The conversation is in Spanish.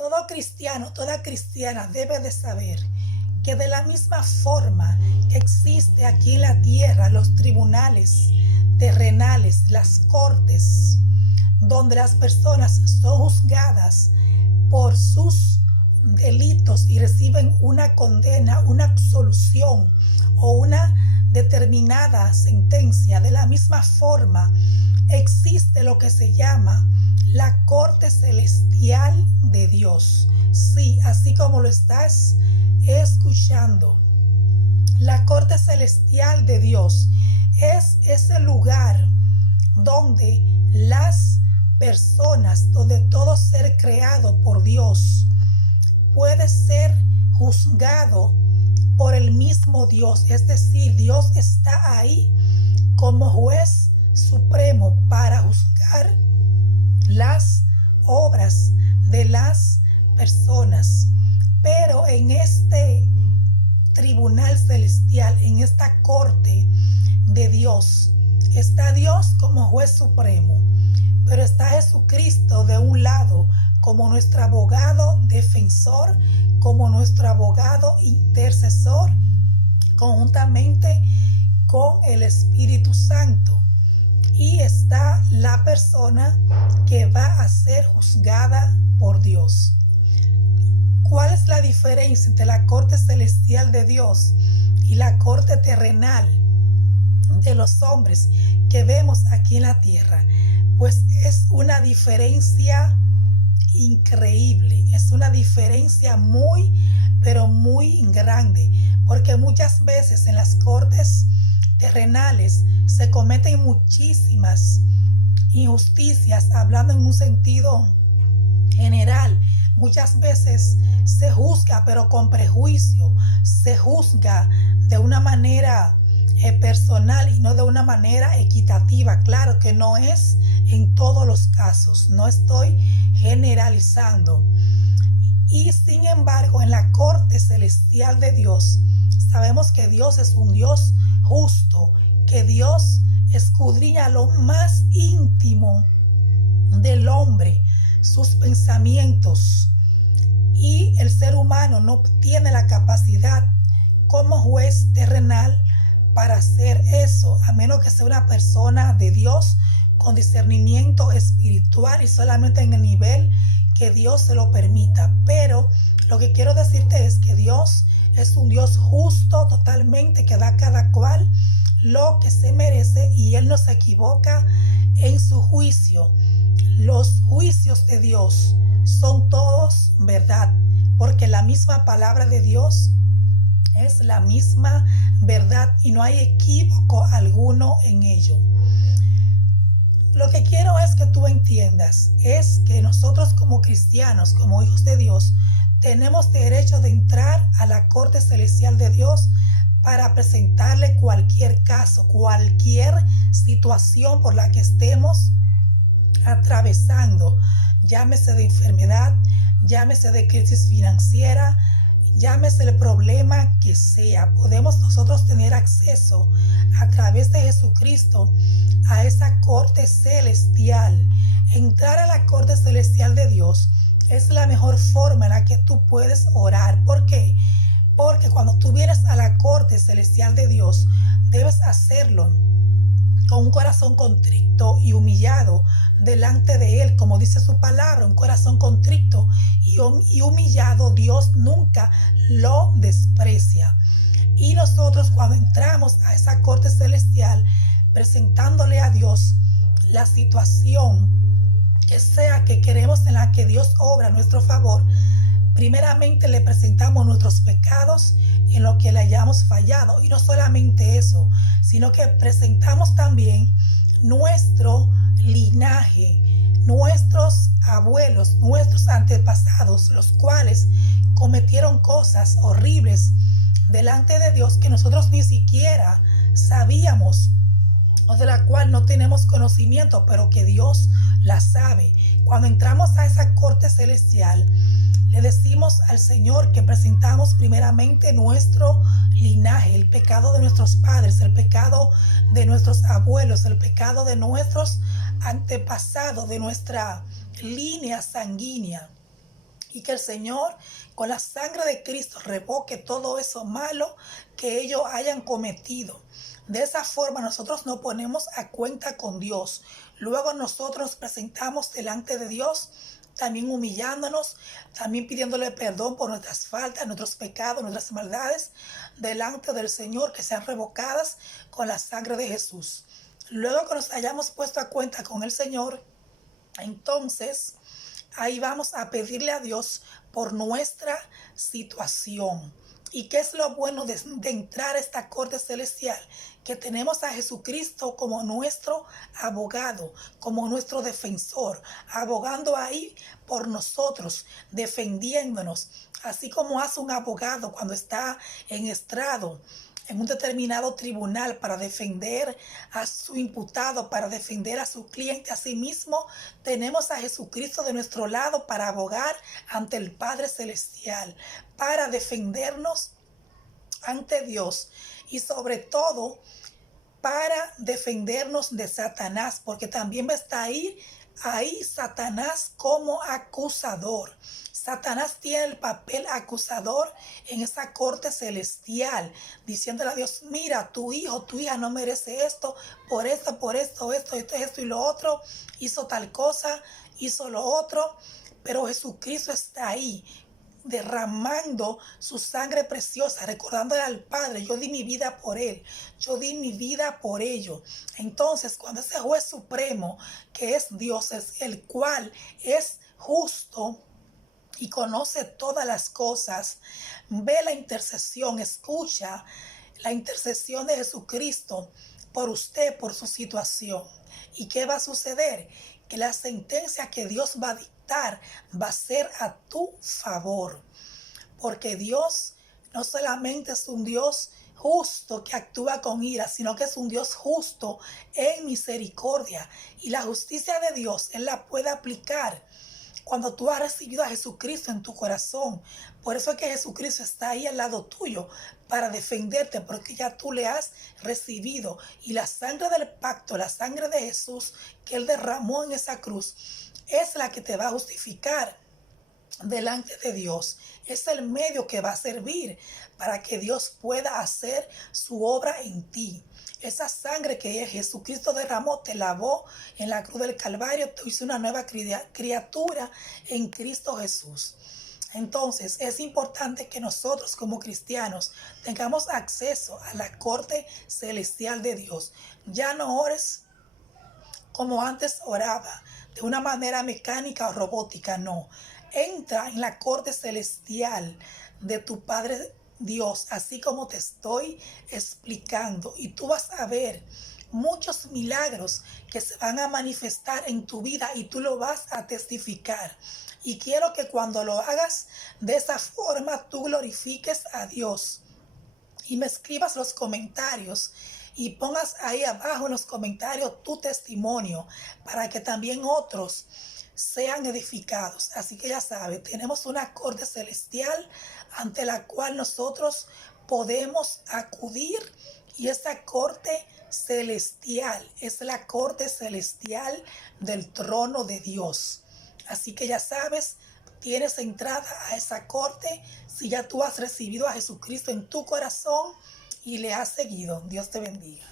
Todo cristiano, toda cristiana debe de saber que de la misma forma que existe aquí en la tierra los tribunales terrenales, las cortes, donde las personas son juzgadas por sus delitos y reciben una condena, una absolución o una determinada sentencia, de la misma forma existe lo que se llama la corte celestial de Dios. Sí, así como lo estás escuchando. La corte celestial de Dios es ese lugar donde las personas, donde todo ser creado por Dios puede ser juzgado por el mismo Dios. Es decir, Dios está ahí como juez supremo para juzgar las obras de las personas. Pero en este tribunal celestial, en esta corte de Dios, está Dios como juez supremo, pero está Jesucristo de un lado como nuestro abogado defensor, como nuestro abogado intercesor, conjuntamente con el Espíritu Santo. Y está la persona que va a ser juzgada por Dios. ¿Cuál es la diferencia entre la corte celestial de Dios y la corte terrenal de los hombres que vemos aquí en la tierra? Pues es una diferencia increíble, es una diferencia muy, pero muy grande, porque muchas veces en las cortes terrenales se cometen muchísimas injusticias, hablando en un sentido general. Muchas veces se juzga, pero con prejuicio, se juzga de una manera personal y no de una manera equitativa. Claro que no es en todos los casos, no estoy generalizando. Y sin embargo, en la corte celestial de Dios, sabemos que Dios es un Dios justo, que Dios escudriña lo más íntimo del hombre, sus pensamientos, y el ser humano no tiene la capacidad como juez terrenal para hacer eso, a menos que sea una persona de Dios con discernimiento espiritual y solamente en el nivel que Dios se lo permita. Pero lo que quiero decirte es que Dios es un Dios justo totalmente, que da a cada cual lo que se merece, y Él no se equivoca en su juicio. Los juicios de Dios son todos verdad, porque la misma palabra de Dios es la misma verdad y no hay equívoco alguno en ello. Lo que quiero es que tú entiendas es que nosotros como cristianos, como hijos de Dios, tenemos derecho de entrar a la corte celestial de Dios para presentarle cualquier caso, cualquier situación por la que estemos atravesando, llámese de enfermedad, llámese de crisis financiera, llámese el problema que sea. Podemos nosotros tener acceso a través de Jesucristo a esa corte celestial. Entrar a la corte celestial de Dios es la mejor forma en la que tú puedes orar. ¿Por qué? Porque cuando tú vienes a la corte celestial de Dios, debes hacerlo con un corazón contrito y humillado delante de Él, como dice su palabra. Un corazón contrito y humillado, Dios nunca lo desprecia. Y nosotros, cuando entramos a esa corte celestial, presentándole a Dios la situación que sea que queremos, en la que Dios obra a nuestro favor, primeramente le presentamos nuestros pecados en lo que le hayamos fallado. Y no solamente eso, sino que presentamos también nuestro linaje, nuestros abuelos, nuestros antepasados, los cuales cometieron cosas horribles delante de Dios que nosotros ni siquiera sabíamos, o de la cual no tenemos conocimiento, pero que Dios la sabe. Cuando entramos a esa corte celestial, le decimos al Señor que presentamos primeramente nuestro linaje, el pecado de nuestros padres, el pecado de nuestros abuelos, el pecado de nuestros antepasados, de nuestra línea sanguínea. y que el Señor con la sangre de Cristo revoque todo eso malo que ellos hayan cometido. De esa forma nosotros nos ponemos a cuenta con Dios. Luego nosotros nos presentamos delante de Dios, también humillándonos, también pidiéndole perdón por nuestras faltas, nuestros pecados, nuestras maldades, delante del Señor, que sean revocadas con la sangre de Jesús. Luego que nos hayamos puesto a cuenta con el Señor, entonces ahí vamos a pedirle a Dios por nuestra situación. ¿Y qué es lo bueno de entrar a esta corte celestial? Que tenemos a Jesucristo como nuestro abogado, como nuestro defensor, abogando ahí por nosotros, defendiéndonos, así como hace un abogado cuando está en estrado, en un determinado tribunal para defender a su imputado, para defender a su cliente. Asimismo, tenemos a Jesucristo de nuestro lado para abogar ante el Padre Celestial, para defendernos ante Dios y sobre todo para defendernos de Satanás, porque también va a estar ahí Satanás como acusador. Satanás tiene el papel acusador en esa corte celestial, diciéndole a Dios: mira, tu hijo, tu hija no merece esto, por esto y lo otro, hizo tal cosa, hizo lo otro, pero Jesucristo está ahí derramando su sangre preciosa, recordándole al Padre: yo di mi vida por él, yo di mi vida por ello. Entonces, cuando ese juez supremo, que es Dios, es el cual es justo y conoce todas las cosas, ve la intercesión, escucha la intercesión de Jesucristo por usted, por su situación. ¿Y qué va a suceder? Que la sentencia que Dios va a dictar va a ser a tu favor. Porque Dios no solamente es un Dios justo que actúa con ira, sino que es un Dios justo en misericordia. Y la justicia de Dios Él la puede aplicar cuando tú has recibido a Jesucristo en tu corazón. Por eso es que Jesucristo está ahí al lado tuyo para defenderte, porque ya tú le has recibido. Y la sangre del pacto, la sangre de Jesús que Él derramó en esa cruz, es la que te va a justificar delante de Dios. Es el medio que va a servir para que Dios pueda hacer su obra en ti. Esa sangre que Jesucristo derramó te lavó en la cruz del Calvario, te hizo una nueva criatura en Cristo Jesús. Entonces es importante que nosotros como cristianos tengamos acceso a la corte celestial de Dios. Ya no ores como antes oraba, de una manera mecánica o robótica, no. Entra en la corte celestial de tu Padre Dios, así como te estoy explicando, y tú vas a ver muchos milagros que se van a manifestar en tu vida y tú lo vas a testificar. Y quiero que cuando lo hagas de esa forma, tú glorifiques a Dios y me escribas los comentarios y pongas ahí abajo en los comentarios tu testimonio para que también otros sean edificados. Así que ya sabes, tenemos una corte celestial ante la cual nosotros podemos acudir, y esa corte celestial es la corte celestial del trono de Dios. Así que ya sabes, tienes entrada a esa corte si ya tú has recibido a Jesucristo en tu corazón y le has seguido. Dios te bendiga.